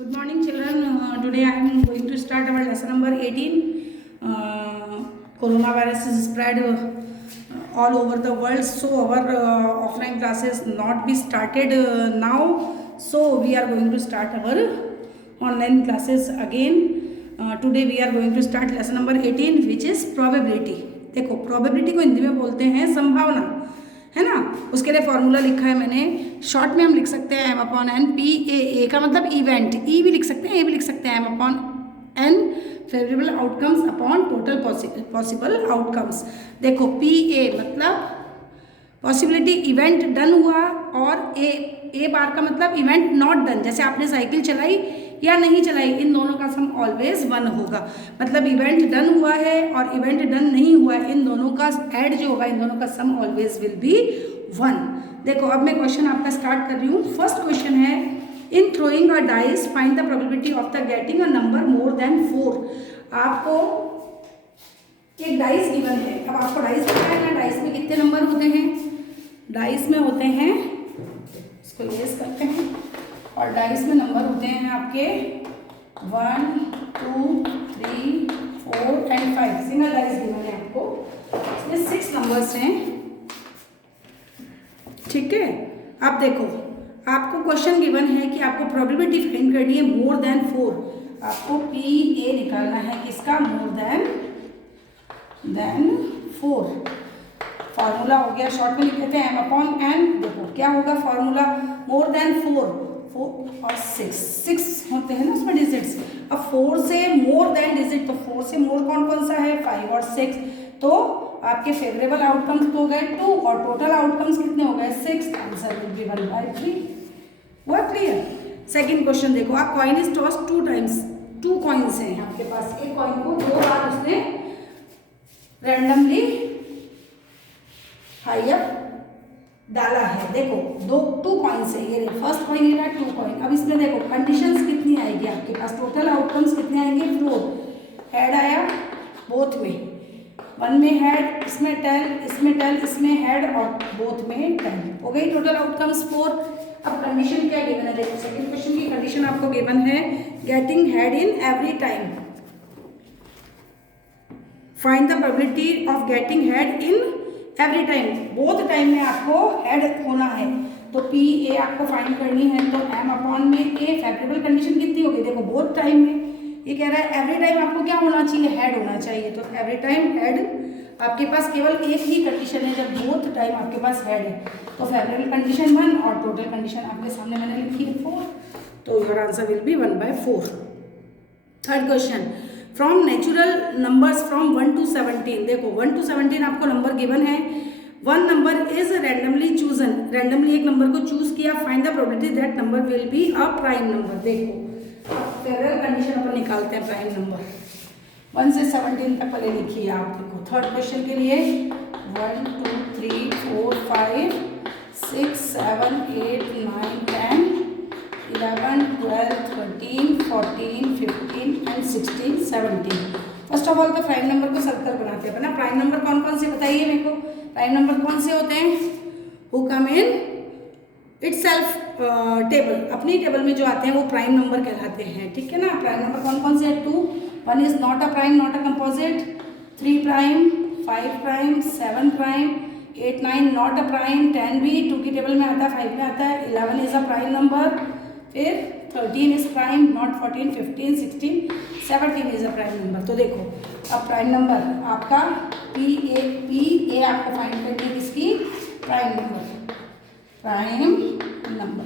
Good morning, children. Today I am going to start our lesson number 18. Coronavirus is spread all over the world, so our offline classes not be started now. So we are going to start our online classes again. Today we are going to start lesson number 18, which is probability. देखो probability को हिंदी में बोलते हैं संभावना, है ना। उसके लिए फॉर्मूला लिखा है मैंने, शॉर्ट में हम लिख सकते हैं m upon n. P A का मतलब इवेंट, ई भी लिख सकते हैं, ए भी लिख सकते हैं, m upon n favourable outcomes upon total possible outcomes. देखो पी ए मतलब पॉसिबिलिटी इवेंट डन हुआ, और ए बार का मतलब इवेंट नॉट डन, जैसे आपने साइकिल चलाई या नहीं चलाई, इन दोनों का सम ऑलवेज 1 होगा। मतलब इवेंट डन हुआ है और इवेंट डन नहीं हुआ है, इन दोनों का ऐड जो होगा, इन दोनों का सम ऑलवेज विल बी 1। देखो अब मैं क्वेश्चन आपका स्टार्ट कर रही हूँ। फर्स्ट क्वेश्चन है, इन throwing a dice find the probability of the getting a number more than 4। आपको एक डाइस गिवन है। अब आपको डाइस पता है ना, डाइस में कितने नंबर होते हैं? डाइस में होते हैं, इसको इरेज करते हैं, और डाइस में नंबर होते हैं आपके 1 2 3 4 एंड 5। सिंगल डाइस गिवन है आपको, इसमें 6 नंबर्स हैं, ठीक है। अब देखो आपको क्वेश्चन गिवन है कि आपको प्रोबेबिलिटी फाइंड करनी है मोर देन 4। आपको पी ए निकालना है किसका? More than 4। फॉर्मूला हो गया, शॉर्ट में लिख देते हैं एम अपॉन एन। देखो क्या होगा फॉर्मूला, मोर देन 4 और 6 होते हैं ना उसमें डिजिट्स। अब 4 से मोर देन डिजिट, तो 4 से मोर कौन कौन सा है? 5 और 6। तो आपके फेवरेबल आउटकम्स हो गए 2 और टोटल आउटकम्स कितने हो गए? 6। Answer will be 1/3। हुआ क्लियर? सेकंड क्वेश्चन देखो, a coin is toss 2 times. 2 coins हैं आपके पास, एक कॉइन को 2 बार उसने रैंडमली हाई अप डाला है। देखो 2 कॉइन्स है, ये फर्स्ट कॉइन ये रहा 2 कॉइन। अब इसमें देखो कंडीशंस कितनी आएगी आपके पास, टोटल आउटकम्स कितने आएंगे? 4। हेड आया बोथ में, 1 में हेड, इसमें 10, इसमें 10, इसमें हेड और बोथ में 10 हो गई। Total outcomes 4। अब कंडीशन क्या गिवन है? देखो सेकंड क्वेश्चन की कंडीशन आपको गिवन है, getting head in every time, find the probability of getting head in every time. Both time में आपको हेड होना है, तो पी ए आपको फाइंड करनी है, तो एम अपॉन में ए फैक्टरेबल कंडीशन कितनी होगी? देखो बोथ टाइम में ये कह रहा है एवरी टाइम आपको क्या होना चाहिए? हेड होना चाहिए। तो एवरी टाइम हेड, आपके पास केवल एक ही कंडीशन है जब बोथ टाइम आपके पास हेड है, तो फैक्टरेबल कंडीशन 1 और टोटल कंडीशन आपके सामने मैंने लिखी है 4, तो your answer will be 1/4। Third question, from natural numbers from 1 to 17। देखो 1 to 17 आपको नंबर गिवन है, 1 number is randomly chosen, randomly एक नंबर को चूज किया, find the probability that number will be a prime number. देखो favourable condition अपन निकालते हैं prime number, 1 से 17 तक पहले लिखिए आप। देखो थर्ड क्वेश्चन के लिए 1 2 3 4 5 6 7 8 9 10 11 12 13 14 15 एंड 16 17। फर्स्ट ऑफ ऑल तो प्राइम नंबर को सर्कल बनाते हैं ना। प्राइम नंबर कौन कौन से बताइए मेरे को? प्राइम नंबर कौन से होते हैं? Who come in itself table, अपनी टेबल में जो आते हैं वो प्राइम नंबर कहलाते हैं, ठीक है ना। प्राइम नंबर कौन कौन से हैं? 2, 1 is not a prime, not a composite, 3 prime, 5 prime, 7 prime, 8 9 not a prime, 10 भी 2 की टेबल में आता है, 5 में आता है, 11 इज अ प्राइम नंबर, फिर 13 is prime, not 14, 15, 16, 17 is a prime number. तो देखो अब प्राइम नंबर आपका पी ए आपको फाइंड करनी है किसकी? Prime number, prime number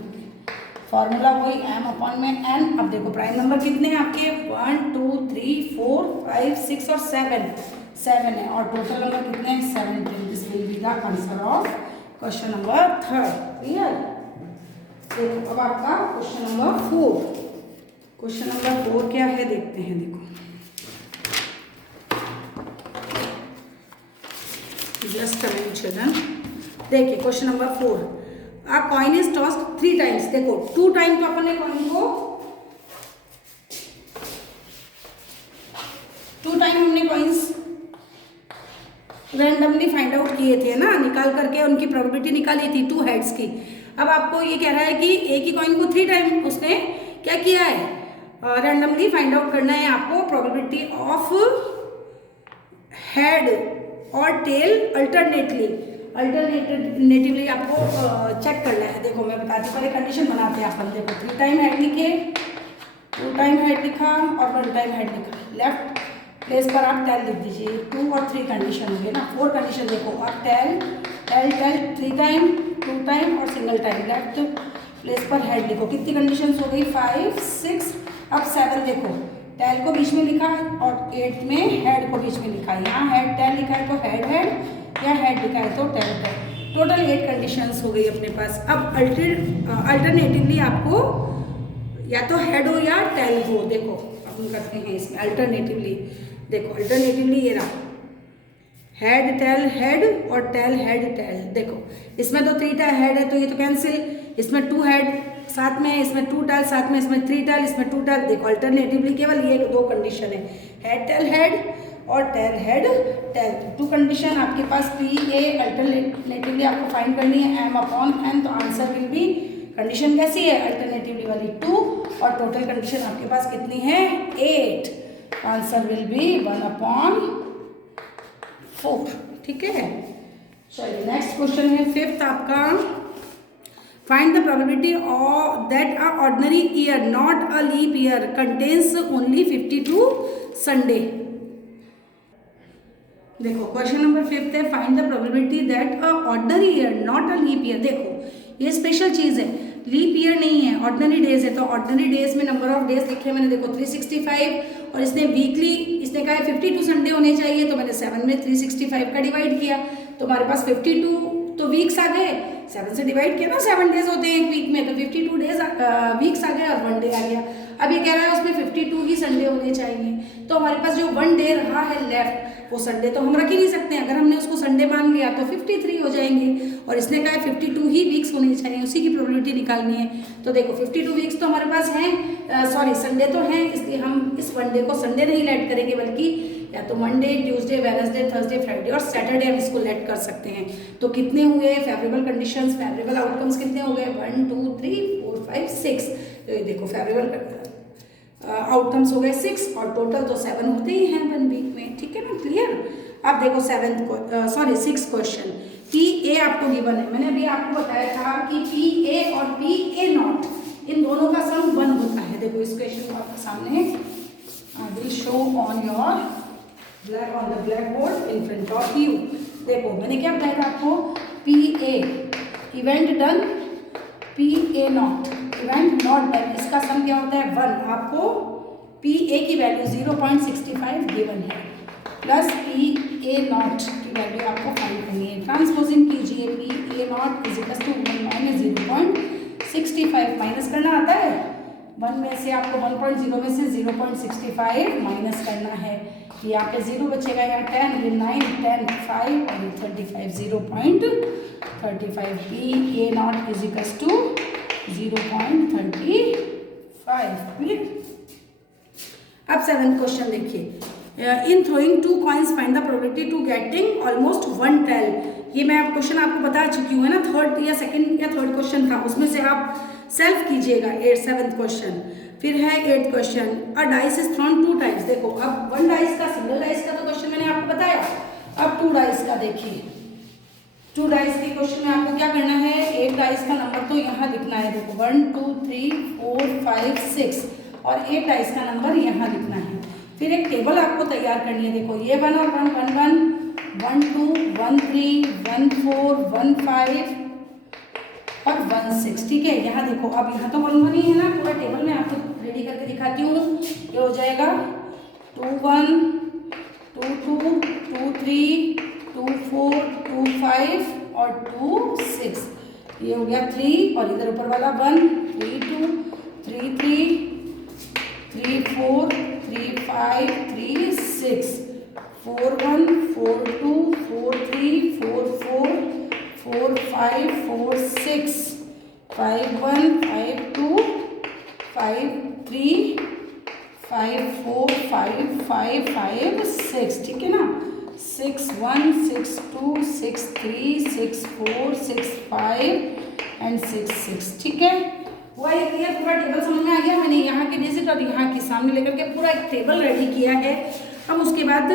formula वही एम अपॉन में एन। अब देखो प्राइम नंबर कितने हैं आपके? 1 2 3 4 5 6 और 7 है, और टोटल नंबर कितने हैं? 17। This will be the answer of question number 3। Clear? देखो अब आपका क्वेश्चन नंबर 4। क्वेश्चन नंबर 4 क्या है देखते हैं। देखो जस्ट अ मिनट चिल्ड्रन, देखिए question number 4, a coin is tossed 3 times. देखो 2 टाइम तो अपन ने कॉइन को 2 टाइम हमने कॉइन्स रैंडमली फाइंड आउट किए थे ना, निकाल करके उनकी प्रोबेबिलिटी निकाली थी 2 हेड्स की। अब आपको ये कह रहा है कि एक ही कॉइन को 3 टाइम उसने क्या किया है? रैंडमली फाइंड आउट करना है आपको प्रोबेबिलिटी ऑफ हेड और टेल अल्टरनेटिवली आपको चेक करना है। देखो मैं बताती हूँ, पहले कंडीशन बनाते हैं अपन। देखो 3 टाइम हेड लिखे, 2 टाइम हेड लिखा और 1 टाइम हेड लिखा। लेफ्ट प्लेस पर आप टेल लिख दीजिए। 2 और 3 कंडीशन होंगे ना, 4 कंडीशन। देखो आप टेल 3 टाइम, 2 टाइम और सिंगल टाइम। लेफ्ट प्लेस पर हेड लिखो। कितनी कंडीशन हो गई? 5, 6। अब 7 देखो, टेल को बीच में लिखा और 8 में हेड को बीच में लिखा। यहाँ हेड टेल लिखा है तो हेड या हेड लिखा है तो टेल। टोटल 8 कंडीशंस हो गई अपने पास। अब अल्टरनेटिवली आपको या तो हेड हो या टेल हो। देखो अपन करते हैं इसमें अल्टरनेटिवली। देखो अल्टरनेटिवली ये रहा, हेड टेल हेड और टेल हेड टेल। देखो इसमें तो 3 हेड है तो ये तो कैंसिल। इसमें 2 हेड साथ में, इसमें 2 टेल साथ में, इसमें 3 टेल, इसमें 2 टेल। देखो अल्टरनेटिवली केवल ये 2 कंडीशन है, हेड टेल हेड और टेल हेड टेल। 2 कंडीशन आपके पास। पी ए अल्टरनेटिवली आपको फाइंड करनी है m अपॉन n। तो आंसर विल बी, कंडीशन कैसी है? अल्टरनेटिवली वाली 2 और टोटल कंडीशन आपके पास कितनी है? 8। Answer will be 1/4। ठीक है, चलिए नेक्स्ट क्वेश्चन है 5th आपका। Find the probability that a ordinary year not a leap year contains only 52 Sunday. देखो क्वेश्चन नंबर 5th है, find the probability that a ordinary year not a leap year. देखो ये special चीज है, leap year नहीं है, ordinary days है। तो ऑर्डिनरी डेज में नंबर ऑफ डेज लिखे मैंने, देखो 365 और इसने वीकली, इसने कहा है 52 संडे होने चाहिए तो मैंने 7 में 365 का डिवाइड किया तो हमारे पास 52 तो वीक्स आ गए। 7 से डिवाइड किया ना, 7 डेज होते हैं एक वीक में, तो 52 डेज वीक्स आ गए और 1 डे आ गया। अब ये कह रहा है उसमें 52 ही संडे होने चाहिए। तो हमारे पास जो 1 डे रहा है लेफ्ट, वो संडे तो हम रख ही नहीं सकते। अगर हमने उसको संडे मान लिया तो 53 हो जाएंगे और इसने कहा है 52 ही वीक्स होने चाहिए, उसी की प्रोबेबिलिटी निकालनी है। तो देखो 52 वीक्स तो हमारे पास हैं, सॉरी संडे तो हैं, इसलिए हम इस 1 डे को संडे नहीं लेट करेंगे, बल्कि या तो Monday, Tuesday, Wednesday, Thursday, Friday और सैटरडे हम इसको लेट कर सकते हैं। तो कितने हुए फेवरेबल कंडीशंस, फेवरेबल आउटकम्स कितने हो गए? 1, 2, 3, 4, 5, 6। तो ये देखो फेवरेबल आउटकम्स हो गए 6 और टोटल तो 7 होते ही हैं 1 वीक में। ठीक है ना, क्लियर। अब देखो 6th क्वेश्चन। पी ए आपको गिवन है, मैंने अभी आपको बताया था कि पी ए और पी ए नॉट इन दोनों का सम 1 होता है। देखो इस क्वेश्चन को आपके सामने I will show on your black board in front of you. देखो मैंने क्या बताया था आपको, P A event done, P A not event not done, इसका सम क्या होता है? 1। आपको पी ए की वैल्यू 0.65 गिवन है, प्लस पी ए नॉट की वैल्यू आपको फाइंड करनी है। ट्रांसपोजिंग कीजिए, P A not is equal to 1 minus 0.65 minus करना आता है 1 में से, आपको 1.0 में से 0.65 माइनस करना है। यहाँ पे 0 बचेगा, यहाँ 10, ये 9, 10, 5 और 35, 0.35। P A not is equal to 0.35। Clear. अब 7th क्वेश्चन देखिए, in throwing 2 coins find the probability to getting almost 1 tail. ये मैं क्वेश्चन आपको बता चुकी हूँ, है ना, 3rd या 2nd या 3rd क्वेश्चन था, उसमें से आप सेल्फ कीजिएगा। 7th question. फिर है 8th question, a dice is thrown 2 times. देखो अब 1 डाइस का, सिंगल डाइस का तो क्वेश्चन मैंने आपको बताया, अब 2 डाइस का देखिए। 2 डाइस के क्वेश्चन में आपको क्या करना है? 8 डाइस का नंबर तो यहाँ लिखना है। देखो 1, 2, 3, 4, 5, 6 और 8 डाइस का नंबर यहाँ लिखना है। फिर एक टेबल आपको तैयार करनी है। देखो ये 1 और 1, 1, 1, 1, 2, 1, 3, 1, 4, 1, 5 और 1, 6। ठीक है, यहाँ देखो अब यहाँ तो 1, 1 ही है ना, पूरा टेबल में आपको रेडी करके दिखाती हूँ। ये हो जाएगा 2, 1, 2, 2, 2, 3, 2, 4, 2, 5 और 2, 6। ये हो गया 3 और इधर ऊपर वाला 1, 3, 2, 3, 3, 3, 4, 3, 5, 3, 6, 4, 1, 4, 2, 4, 3, 4, 4, 4, 5, 4, 6, 5, 1, 5, 2, 5, 3, 5, 4, 5, 5, 5, 6। ठीक है ना, 6, 1, 6, 2, 6, 3, 6, 4, 6, 5 एंड 6, 6। ठीक है, हुआ ये क्लियर? पूरा टेबल समझ में आ गया। मैंने यहाँ के डिजिट और यहाँ की सामने लेकर के पूरा एक टेबल रेडी किया है। अब उसके बाद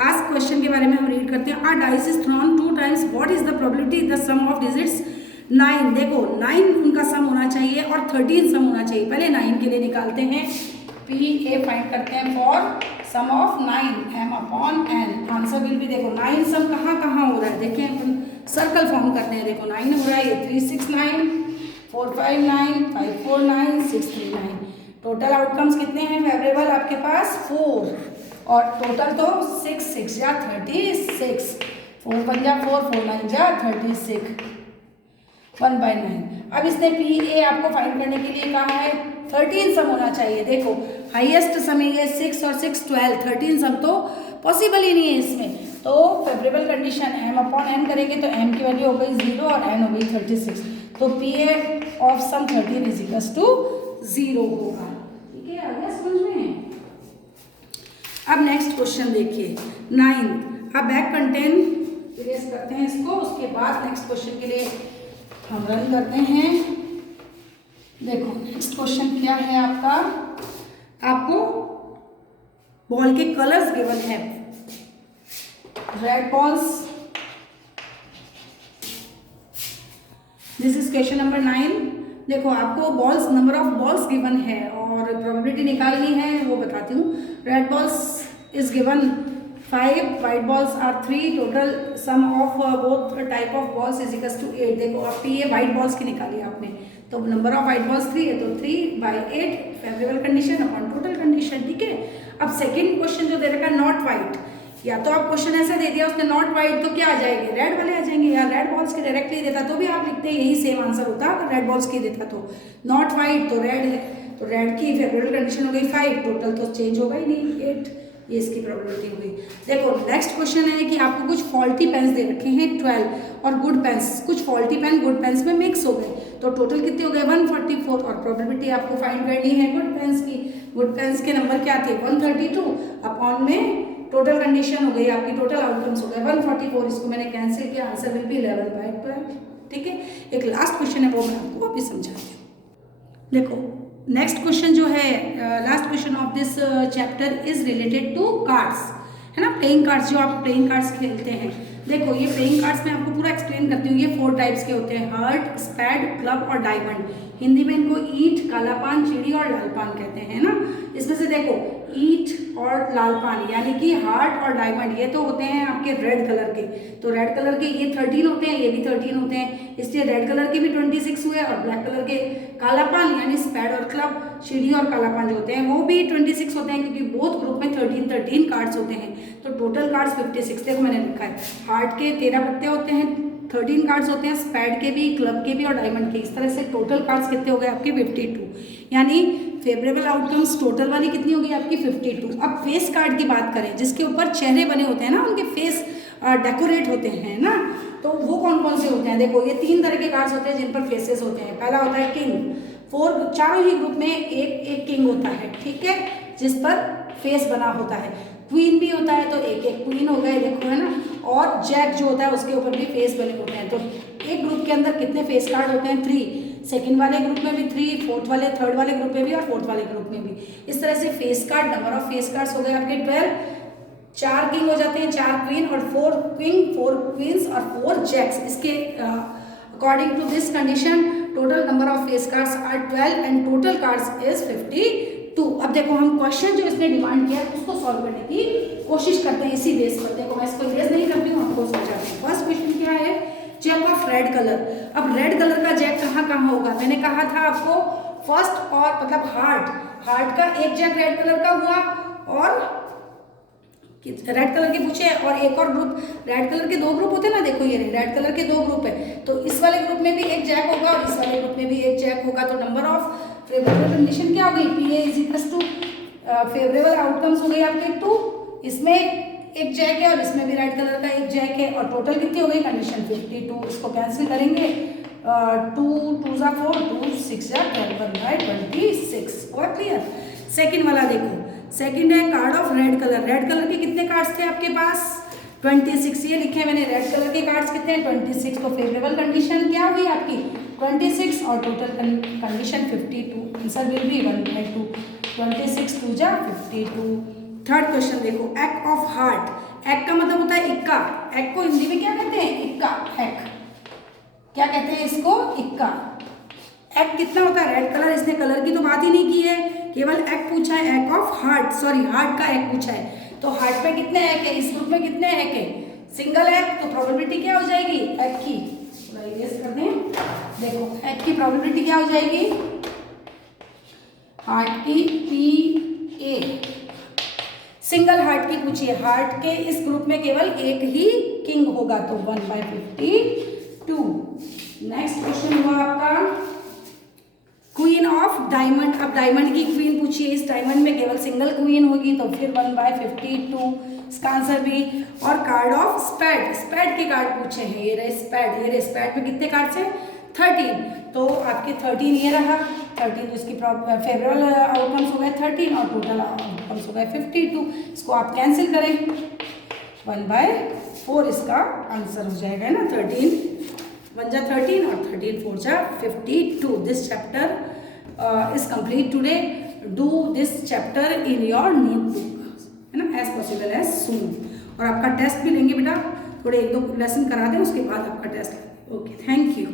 आस्क क्वेश्चन के बारे में हम रीड करते हैं। A dice is thrown 2 times, what is the probability the sum of digits 9। देखो 9 उनका सम होना चाहिए और 13 सम होना चाहिए। पहले 9 के लिए निकालते हैं, पी ए फाइंड करते हैं for sum of 9 m upon n। Answer will भी देखो 9 सम कहाँ कहाँ हो रहा है, देखें अपन सर्कल फॉर्म करते हैं। देखो 9 हो रहा है, ये 3 6 9 4 5 9 5 4 9 6 3 9। टोटल आउटकम्स कितने हैं फेवरेबल आपके पास 4, और टोटल तो 6 6 या 36, 4 1 जा 4 4 9 जा 36, 1/9। अब इसने पी ए आपको फाइंड करने के लिए कहा है 13 सम होना चाहिए। देखो हाईएस्ट सम है ये 6 और 6 12, 13 सम तो पॉसिबल ही नहीं है इसमें। तो favourable condition m upon n करेंगे तो m की वैल्यू हो गई 0 और n हो गई 36। तो P A of sum 13 is equals to 0 होगा। ठीक है, आ गया समझ में। अब नेक्स्ट क्वेश्चन देखिए 9। अब बैक कंटेंट इरेज करते हैं इसको, उसके बाद नेक्स्ट क्वेश्चन के लिए हम रन करते हैं। देखो नेक्स्ट क्वेश्चन क्या है आपका, आपको बॉल के कलर्स गिवन है। Red balls, this is question number 9। देखो आपको balls, number of balls given है और प्रोबेबिलिटी निकालनी है, वो बताती हूँ। Red balls is given 5, white balls are 3, total sum of both type of balls is equals to 8। देखो अब पी ए वाइट बॉल्स की निकाली आपने, तो नंबर ऑफ वाइट बॉल्स 3 है, तो 3/8 favourable condition upon total condition. ठीक है, अब सेकंड क्वेश्चन जो दे रखा है नॉट वाइट, या तो आप क्वेश्चन ऐसा दे दिया उसने नॉट वाइट, तो क्या आ जाएंगे रेड वाले आ जाएंगे, या रेड बॉल्स के डायरेक्टली देता तो भी आप लिखते यही सेम आंसर होता अगर रेड बॉल्स की देता। तो नॉट वाइट तो रेड है, तो रेड की फेवरेबल कंडीशन हो गई 5, टोटल तो चेंज होगा ही नहीं 8, ये इसकी प्रोबेबिलिटी हो गई। देखो नेक्स्ट क्वेश्चन है कि आपको कुछ फॉल्टी पेन्स दे रखे हैं 12 और गुड पेन्स, कुछ फॉल्टी पेन गुड पेन्स में मिक्स हो गए, तो टोटल कितने हो गए 144, और प्रोबेबिलिटी आपको फाइंड करनी है गुड पेन्स की। गुड पेन्स के नंबर क्या थे 132 अपॉन में टोटल कंडीशन हो गई आपकी, टोटल आउटकम्स हो गए 144, इसको मैंने कैंसिल किया, आंसर विल बी 11/12। ठीक है, एक लास्ट क्वेश्चन है वो मैं आपको अभी समझाती हूँ। देखो नेक्स्ट क्वेश्चन जो है, last question of this chapter is related to cards, है ना, प्लेइंग कार्ड्स, जो आप प्लेइंग कार्ड्स खेलते हैं। देखो ये प्लेइंग कार्ड्स में आपको पूरा एक्सप्लेन करती हूँ। ये 4 टाइप्स के होते हैं, हार्ट, स्पैड, क्लब और डायमंड। हिंदी में इनको ईंट, काला पान, चिड़ी और लाल पान कहते हैं ना। इसमें से देखो ईंट और लाल पान यानी कि हार्ट और डायमंड, ये तो होते हैं आपके रेड कलर के, तो रेड कलर के ये 13 होते हैं, ये भी 13 होते हैं, इसलिए रेड कलर के भी 26 हुए, और ब्लैक कलर के काला पान यानी स्पैड और क्लब, चिड़ी और काला पान जो होते हैं वो भी 26 होते हैं, क्योंकि बोथ ग्रुप में 13 कार्ड्स होते हैं, तो टोटल कार्ड्स 56। देखो मैंने लिखा है हार्ट के 13 पत्ते होते हैं, 13 कार्ड्स होते हैं, स्पैड के भी, क्लब के भी और डायमंड के। इस तरह से टोटल कार्ड्स कितने हो गए आपके 52, यानी फेवरेबल आउटकम्स टोटल वाली कितनी होगी आपकी 52। अब फेस कार्ड की बात करें, जिसके ऊपर चेहरे बने होते हैं ना, उनके फेस डेकोरेट होते हैं ना, तो वो कौन कौन से होते हैं। देखो ये 3 तरह के कार्ड्स होते हैं जिन पर फेसेस होते हैं। पहला होता है किंग, 4 चारों ही ग्रुप में एक किंग होता है, ठीक है, जिस पर फेस बना होता है। क्वीन भी होता है तो एक क्वीन हो गए, देखो है ना, और जैक जो होता है उसके ऊपर भी फेस बने होते हैं। तो एक ग्रुप के अंदर कितने फेस कार्ड होते हैं 3, सेकंड वाले ग्रुप में भी 3, फोर्थ वाले थर्ड वाले ग्रुप में भी और फोर्थ वाले ग्रुप में भी। इस तरह से face card, number of face cards हो गए आपके 12, 4 किंग हो जाते हैं, 4 क्वीन और 4 किंग, 4 क्वींस और 4 जैक्स। इसके according to this condition total number of face cards are 12 and total cards is 52। अब देखो हम क्वेश्चन जो इसने डिमांड किया है उसको सॉल्व करने की कोशिश करते हैं इसी बेस पर। देखो मैं इसको इरेज नहीं करती हूँ, आपको समझाती हूँ। फर्स्ट क्वेश्चन क्या है, जैक ऑफ रेड कलर। अब रेड कलर का जैक कहाँ कहाँ होगा, मैंने कहा था आपको फर्स्ट और मतलब हार्ट का एक जैक रेड कलर का हुआ, और रेड कलर के पूछे, और एक और ग्रुप, रेड कलर के 2 ग्रुप होते हैं ना, देखो ये रेड कलर के 2 ग्रुप है, तो इस वाले ग्रुप में भी एक जैक होगा और इस वाले ग्रुप में भी एक जैक होगा। तो नंबर ऑफ फेवरेबल कंडीशन क्या हो गई, P A is equals to favourable outcomes हो गई आपके 2, इसमें एक जैक है और इसमें भी रेड कलर का एक जैक है, और टोटल कितनी हो गई कंडीशन 52। इसको कैंसिल करेंगे, 2 2 जा 4, 2 6 जा 12/26। और क्लियर। सेकंड वाला देखो, सेकंड है card of red colour. Red colour के कितने कार्ड्स थे आपके पास 26, ये लिखे मैंने, रेड कलर के कार्ड्स कितने हैं 26, तो फेवरेबल कंडीशन क्या हुई आपकी 26 और total condition 52, answer will B 1/2। 26 2 जा 52। थर्ड क्वेश्चन देखो, एक ऑफ हार्ट। एक का मतलब होता है इक्का। एक को हिंदी में क्या कहते हैं? इक्का। एक क्या कहते हैं इसको? इक्का। एक कितना होता है? Red colour. इसने कलर की तो बात ही नहीं की है, केवल एक पूछा है। एक ऑफ हार्ट, सॉरी हार्ट का एक पूछा है। तो हार्ट पे कितने एक है? इस ग्रुप में कितने एक है? सिंगल एक। तो प्रोबेबिलिटी क्या हो जाएगी एक की? इरेज कर दें। देखो एक की प्रोबेबिलिटी क्या हो जाएगी? हार्ट की PA। सिंगल हार्ट की पूछिए। हार्ट के इस ग्रुप में केवल एक ही किंग होगा, तो 1/52। नेक्स्ट क्वेश्चन हुआ आपका क्वीन ऑफ डायमंड। अब डायमंड की क्वीन पूछिए। इस डायमंड में केवल सिंगल क्वीन होगी, तो फिर 1/52 इसका आंसर भी। और कार्ड ऑफ स्पेड। स्पेड के कार्ड पूछे हैं। ये रहे स्पेड। ये रहे स्पेड में कितने कार्ड्स हैं? 13। तो आपके 13 ये रहा। 13 इसकी फेवरेबल आउटकम्स हो गए 13 और टोटल आउटकम्स हो गए 52। इसको आप कैंसिल करें, 1/4 इसका आंसर हो जाएगा ना। 13 1 जा 13 और 13 4 जा 52। This chapter is complete today. Do this chapter in your notebook, है ना, एज पॉसिबल एज सून। और आपका टेस्ट भी लेंगे बेटा, थोड़े 1-2 लेसन करा दें, उसके बाद आपका टेस्ट। Okay, thank you.